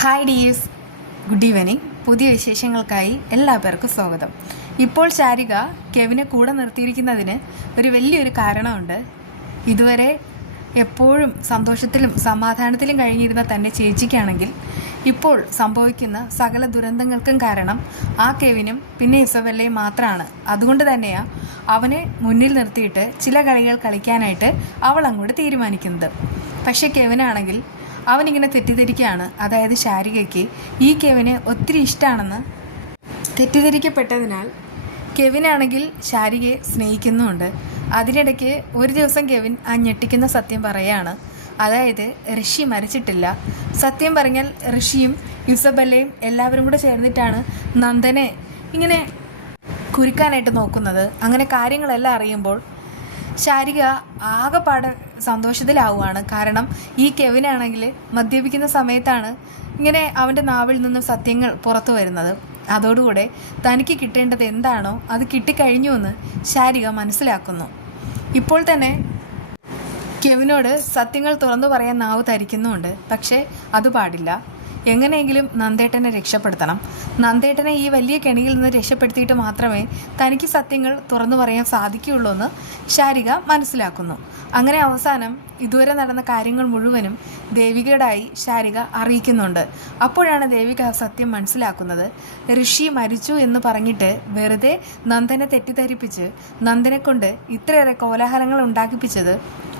Hi dears, good evening. പുതിയ വിശേഷങ്ങൾക്കായി എല്ലാവർക്കും സ്വാഗതം. ഇപ്പോൾ ശാരിക കെവിനെ കൂടെ നിർത്തിയിരിക്കുന്നതിന് ഒരു വലിയൊരു കാരണമുണ്ട്. ഇതുവരെ എപ്പോഴും സന്തോഷത്തിലും സമാധാനത്തിലും കഴിഞ്ഞിരുന്ന തൻ്റെ ചേച്ചിക്കാണെങ്കിൽ ഇപ്പോൾ സംഭവിക്കുന്ന സകല ദുരന്തങ്ങൾക്കും കാരണം ആ കെവിനും പിന്നെ ഇസബെല്ലയും മാത്രമാണ്. അതുകൊണ്ട് തന്നെയാണ് അവനെ മുന്നിൽ നിർത്തിയിട്ട് ചില കളികൾ കളിക്കാനായിട്ട് അവൾ അങ്ങോട്ട് തീരുമാനിക്കുന്നത്. പക്ഷേ കെവിനാണെങ്കിൽ അവനിങ്ങനെ തെറ്റിദ്ധരിക്കുകയാണ്. അതായത് ശാരികയ്ക്ക് ഈ കെവിനെ ഒത്തിരി ഇഷ്ടമാണെന്ന് തെറ്റിദ്ധരിക്കപ്പെട്ടതിനാൽ കെവിനാണെങ്കിൽ ശാരികയെ സ്നേഹിക്കുന്നുമുണ്ട്. അതിനിടയ്ക്ക് ഒരു ദിവസം കെവിൻ ആ ഞെട്ടിക്കുന്ന സത്യം പറയുകയാണ്. അതായത് ഋഷി മരിച്ചിട്ടില്ല. സത്യം പറഞ്ഞാൽ ഋഷിയും ഇസബെല്ലയും എല്ലാവരും കൂടെ ചേർന്നിട്ടാണ് നന്ദനെ ഇങ്ങനെ കുരുക്കാനായിട്ട് നോക്കുന്നത്. അങ്ങനെ കാര്യങ്ങളെല്ലാം അറിയുമ്പോൾ ശാരിക ആകെപ്പാടെ സന്തോഷത്തിലാവുകയാണ്. കാരണം ഈ കെവിനാണെങ്കിൽ മദ്യപിക്കുന്ന സമയത്താണ് ഇങ്ങനെ അവൻ്റെ നാവിൽ നിന്നും സത്യങ്ങൾ പുറത്തു വരുന്നത്. അതോടുകൂടെ തനിക്ക് കിട്ടേണ്ടത് എന്താണോ അത് കിട്ടിക്കഴിഞ്ഞുവെന്ന് ശാരിക മനസ്സിലാക്കുന്നു. ഇപ്പോൾ തന്നെ കെവിനോട് സത്യങ്ങൾ തുറന്നു പറയാൻ നാവ് ധരിക്കുന്നുമുണ്ട്. പക്ഷേ അത് പാടില്ല. എങ്ങനെയെങ്കിലും നന്ദേട്ടനെ രക്ഷപ്പെടുത്തണം. നന്ദേട്ടനെ ഈ വലിയ കെണിയിൽ നിന്ന് രക്ഷപ്പെടുത്തിയിട്ട് മാത്രമേ തനിക്ക് സത്യങ്ങൾ തുറന്നു പറയാൻ സാധിക്കുകയുള്ളൂ എന്ന് ശാരിക മനസ്സിലാക്കുന്നു. അങ്ങനെ അവസാനം ഇതുവരെ നടന്ന കാര്യങ്ങൾ മുഴുവനും ദേവികയോടായി ശാരിക അറിയിക്കുന്നുണ്ട്. അപ്പോഴാണ് ദേവിക സത്യം മനസ്സിലാക്കുന്നത്. ഋഷി മരിച്ചു എന്ന് പറഞ്ഞിട്ട് വെറുതെ നന്ദനെ തെറ്റിദ്ധരിപ്പിച്ച് നന്ദനെ കൊണ്ട് ഇത്രയേറെ കോലാഹലങ്ങൾ ഉണ്ടാക്കിപ്പിച്ചത്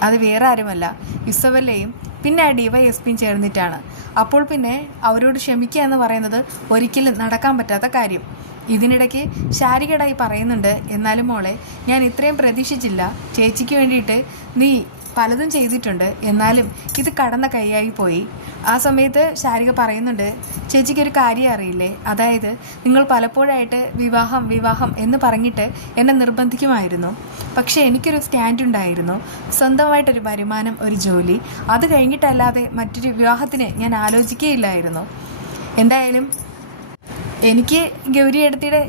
അത് വേറെ ആരുമല്ല, ഇസബെല്ലയും പിന്നെ ആ DYSPയും ചേർന്നിട്ടാണ്. അപ്പോൾ പിന്നെ അവരോട് ക്ഷമിക്കുക എന്ന് പറയുന്നത് ഒരിക്കലും നടക്കാൻ പറ്റാത്ത കാര്യം. ഇതിനിടയ്ക്ക് ശാരികടായി പറയുന്നുണ്ട്, എന്നാലും മോളെ ഞാൻ ഇത്രയും പ്രതീക്ഷിച്ചില്ല. ചേച്ചിക്ക് വേണ്ടിയിട്ട് നീ പലതും ചെയ്തിട്ടുണ്ട്, എന്നാലും ഇത് കടന്ന കൈയായി പോയി. ആ സമയത്ത് ശാരിക പറയുന്നുണ്ട്, ചേച്ചിക്കൊരു കാര്യം അറിയില്ലേ? അതായത് നിങ്ങൾ പലപ്പോഴായിട്ട് വിവാഹം എന്ന് പറഞ്ഞിട്ട് എന്നെ നിർബന്ധിക്കുമായിരുന്നു. പക്ഷേ എനിക്കൊരു സ്റ്റാൻഡ് ഉണ്ടായിരുന്നു, സ്വന്തമായിട്ടൊരു വരുമാനം, ഒരു ജോലി. അത് കഴിഞ്ഞിട്ടല്ലാതെ മറ്റൊരു വിവാഹത്തിന് ഞാൻ ആലോചിക്കുകയില്ലായിരുന്നു. എന്തായാലും എനിക്ക് ഗൗരി എടുത്തിയുടെ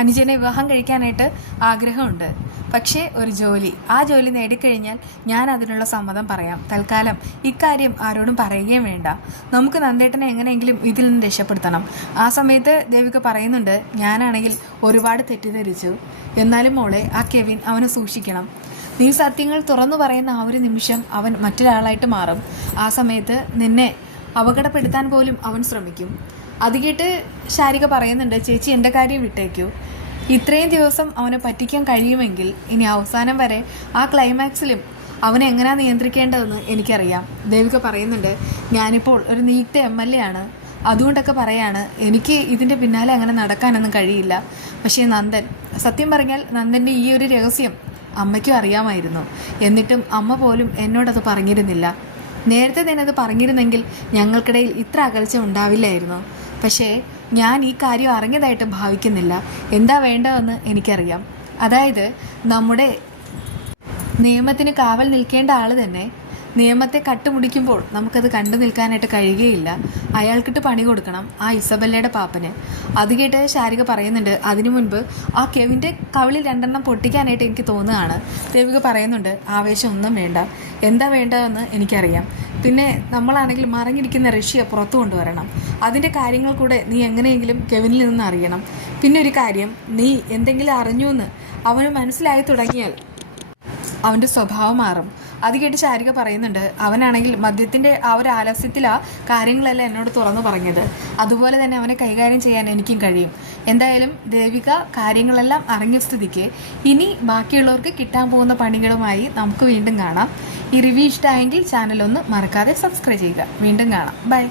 അനുജനെ വിവാഹം കഴിക്കാനായിട്ട് ആഗ്രഹമുണ്ട്. പക്ഷേ ഒരു ജോലി, ആ ജോലി നേടിക്കഴിഞ്ഞാൽ ഞാൻ അതിനുള്ള സമ്മതം പറയാം. തൽക്കാലം ഇക്കാര്യം ആരോടും പറയുകയും വേണ്ട. നമുക്ക് നന്ദേട്ടനെ എങ്ങനെയെങ്കിലും ഇതിൽ നിന്ന് രക്ഷപ്പെടുത്തണം. ആ സമയത്ത് ദേവിക പറയുന്നുണ്ട്, ഞാനാണെങ്കിൽ ഒരുപാട് തെറ്റിദ്ധരിച്ചു. എന്നാലും മോളെ ആ കെവിൻ അവനെ സൂക്ഷിക്കണം. നീ സത്യങ്ങൾ തുറന്നു പറയുന്ന ആ ഒരു നിമിഷം അവൻ മറ്റൊരാളായിട്ട് മാറും. ആ സമയത്ത് നിന്നെ അപകടപ്പെടുത്താൻ പോലും അവൻ ശ്രമിക്കും. അത് കേട്ട് ശാരിക പറയുന്നുണ്ട്, ചേച്ചി എൻ്റെ കാര്യം വിട്ടേക്കൂ. ഇത്രയും ദിവസം അവനെ പറ്റിക്കാൻ കഴിയുമെങ്കിൽ ഇനി അവസാനം വരെ ആ ക്ലൈമാക്സിലും അവനെ എങ്ങനെയാണ് നിയന്ത്രിക്കേണ്ടതെന്ന് എനിക്കറിയാം. ദേവിക പറയുന്നുണ്ട്, ഞാനിപ്പോൾ ഒരു നിയുക്ത MLA ആണ്. അതുകൊണ്ടൊക്കെ പറയാണ്, എനിക്ക് ഇതിൻ്റെ പിന്നാലെ അങ്ങനെ നടക്കാനൊന്നും കഴിയില്ല. പക്ഷേ നന്ദൻ, സത്യം പറഞ്ഞാൽ നന്ദൻ്റെ ഈ ഒരു രഹസ്യം അമ്മയ്ക്കും അറിയാമായിരുന്നു. എന്നിട്ടും അമ്മ പോലും എന്നോടത് പറഞ്ഞിരുന്നില്ല. നേരത്തെ തന്നെ അത് പറഞ്ഞിരുന്നെങ്കിൽ ഞങ്ങൾക്കിടയിൽ ഇത്ര അകൽച്ച ഉണ്ടാവില്ലായിരുന്നു. പക്ഷേ ഞാൻ ഈ കാര്യം അറിഞ്ഞതായിട്ട് ഭാവിക്കുന്നില്ല. എന്താ വേണ്ടതെന്ന് എനിക്കറിയാം. അതായത് നമ്മുടെ നിയമത്തിന് കാവൽ നിൽക്കേണ്ട ആൾ തന്നെ നിയമത്തെ കട്ടുമുടിക്കുമ്പോൾ നമുക്കത് കണ്ടു നിൽക്കാനായിട്ട് കഴിയുകയില്ല. അയാൾക്കിട്ട് പണി കൊടുക്കണം, ആ ഇസബെല്ലയുടെ പാപ്പന്. അത് കേട്ട് ശാരിക പറയുന്നുണ്ട്, അതിനു മുൻപ് ആ കെവിൻ്റെ കവിളിൽ 2 പൊട്ടിക്കാനായിട്ട് എനിക്ക് തോന്നുകയാണ്. ദേവിക പറയുന്നുണ്ട്, ആവേശം ഒന്നും വേണ്ട, എന്താ വേണ്ടതെന്ന് എനിക്കറിയാം. പിന്നെ നമ്മളാണെങ്കിൽ മറിഞ്ഞിരിക്കുന്ന ഋഷിയെ പുറത്തു കൊണ്ടുവരണം. അതിൻ്റെ കാര്യങ്ങൾ കൂടെ നീ എങ്ങനെയെങ്കിലും കെവിനിൽ നിന്ന് അറിയണം. പിന്നെ ഒരു കാര്യം, നീ എന്തെങ്കിലും അറിഞ്ഞു എന്ന് അവന് മനസ്സിലായി തുടങ്ങിയാൽ അവൻ്റെ സ്വഭാവം മാറും. അത് കേട്ട് ശാരിക പറയുന്നുണ്ട്, അവനാണെങ്കിൽ മദ്യത്തിൻ്റെ ആ ഒരു ആലസ്യത്തിലാണ് കാര്യങ്ങളെല്ലാം എന്നോട് തുറന്നു പറഞ്ഞത്. അതുപോലെ തന്നെ അവനെ കൈകാര്യം ചെയ്യാൻ എനിക്കും കഴിയും. എന്തായാലും ദേവിക കാര്യങ്ങളെല്ലാം അറിഞ്ഞ സ്ഥിതിക്ക് ഇനി ബാക്കിയുള്ളവർക്ക് കിട്ടാൻ പോകുന്ന പണികളുമായി നമുക്ക് വീണ്ടും കാണാം. ഈ റിവ്യൂ ഇഷ്ടമായെങ്കിൽ ചാനലൊന്ന് മറക്കാതെ സബ്സ്ക്രൈബ് ചെയ്യുക. വീണ്ടും കാണാം. ബൈ.